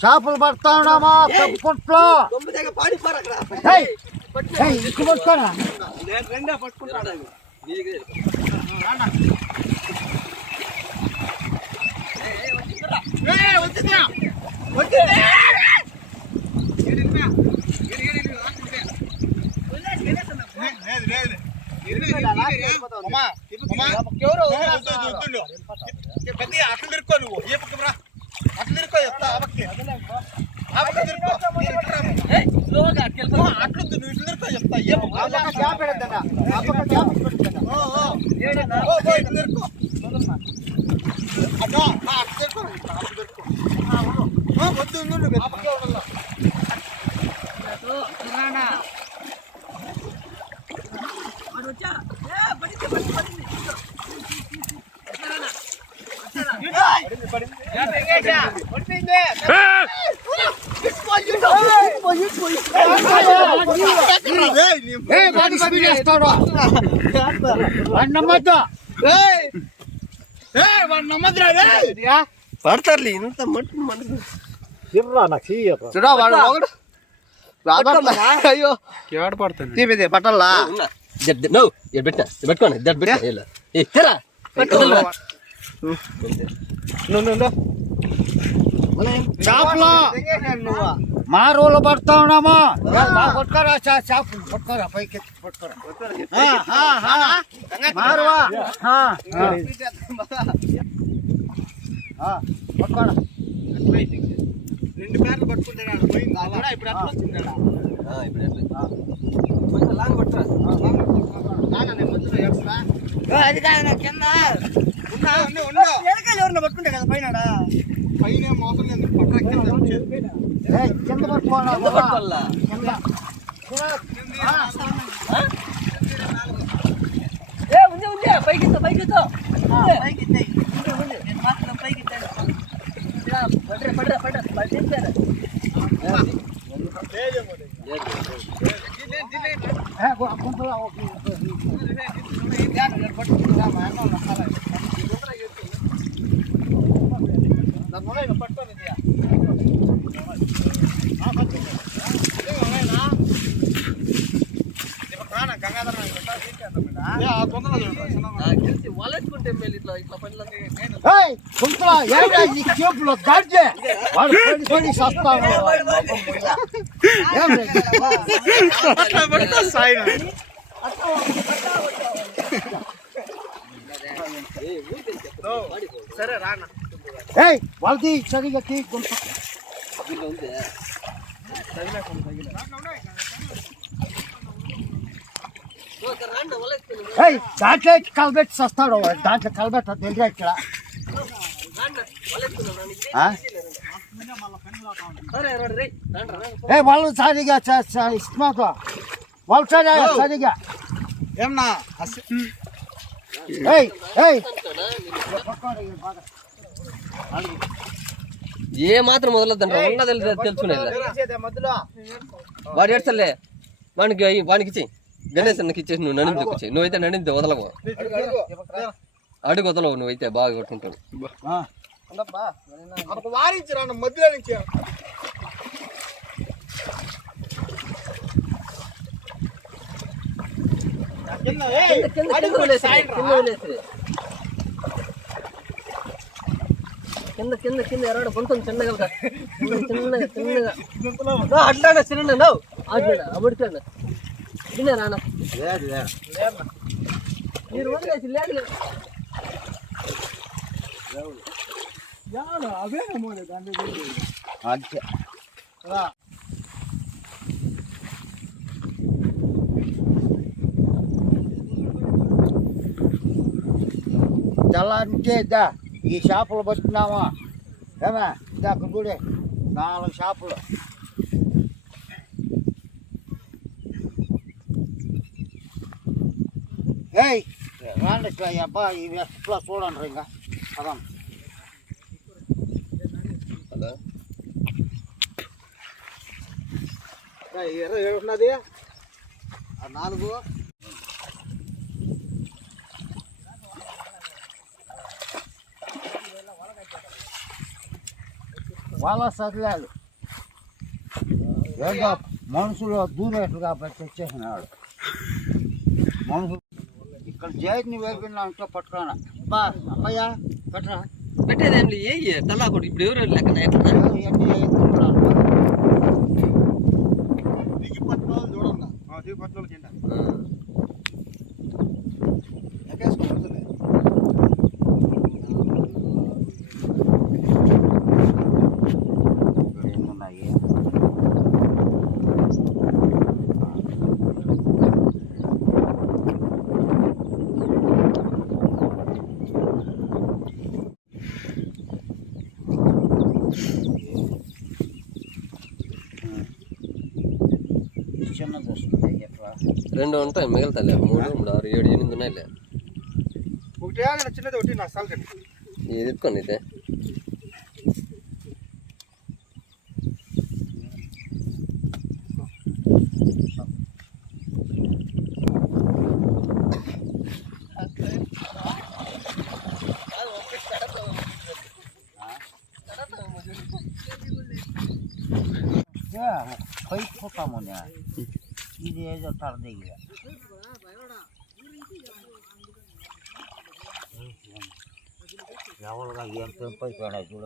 చేపలు పడతా ఉన్నామా పుట్లో పట్టుకోరా పట్టుకుంటాడు అట్లా తిరుక్కో నువ్వు ఏ పక్క అట్లా తిరుక్కో చెప్తా అట్లా తిరుక్కో నువ్వు ఇట్లా తిరుక్కో చెప్తా వద్దు పడతారు ఇంత మట్టు అయ్యో పడుతుంది పట్టాలా పెట్టుకోండి చేపలు మా రోజులు పడతా ఉన్నామా పట్టుకోరా చేపలు పట్టుకోరా పైకి పట్టుకోరా మారువా పట్టుకోరా 2 పేర్లు పట్టుకుంటాడు పోయింది ఇప్పుడు అట్లా వచ్చిందా ఇప్పుడు లాంగ్ పట్టురా అది కాదు కింద ఎవరిన పట్టుకుంటా కదా పైన పైన మోసం కింద పట్టుకోవాలా ఉంది పైకి పైకి సరే రానా వాళ్ళది సరిగా దాంట్లో కలబెట్టి వస్తాడు దాంట్లో కలబెట్ట తెలియదు ఇక్కడ వాళ్ళు సరిగా ఇష్టమాతో వాళ్ళు సరిగా ఏమన్నా ఏ మాత్రం మొదలద్దంట ఉన్నది తెలుసుకునే వాడు ఏడ్చలే వానికి ఇచ్చి గణేష్ అన్నకి ఇచ్చేసి నువ్వు నన్ను దిక్కుచ్చి నువ్వైతే నన్ను వదలవు అడుగు వదలవు నువ్వైతే బాగా కొట్టుకుంటాడు మధ్యలో నుంచి కింద కింద కింద ఎరడు కొంచెం చిన్నగా చిన్నగా చిన్నగా అట్లాడ చిన్న నవ్వు అబడిచాడు చిన్న రానా మీరు వదిలేసి లేదు అవే చల్లంటే ఈ చేపలు పట్టుకున్నామా ఏమా ఇందాక కూడా 4 చేపలు రాండి అబ్బా ఈ ఎప్పుడు చూడండి ఇంకా పదం ఉన్నది 4 వాళ్ళ చదివాడు ఏదో మనుషులు దూరేట్లుగా తెచ్చేసినాడు మనుషులు ఇక్కడ జైట్ని వేపినా అంటే పట్టుకున్నా బా అమ్మయ్య పట్టరా పెట్టేదేం ఏ తలా కొడు ఇప్పుడు ఎవరు లెక్కన ఎట్లా ఎన్ని వేసుకుంటున్నాను దిగి పట్టుకోవాలి చూడన్నా దిగి పట్టుకోవాలి కింద ఎక్కేసుకోవాలి ఏమున్నాయి చిన్నది వస్తుంది ఎట్లా 2 ఉంటాయి మిగతాలే 3 3 6 7 8 ఉన్నాయిలే ఒకటి ఆగన చిన్నది ఒకటి నా సాల్కండి ఇది ఎత్తుకోండి అయితే పోతాము ఇది ఏదో తరదిగా ఎవరుగా ఏం పెంపైపోయాడు చూడ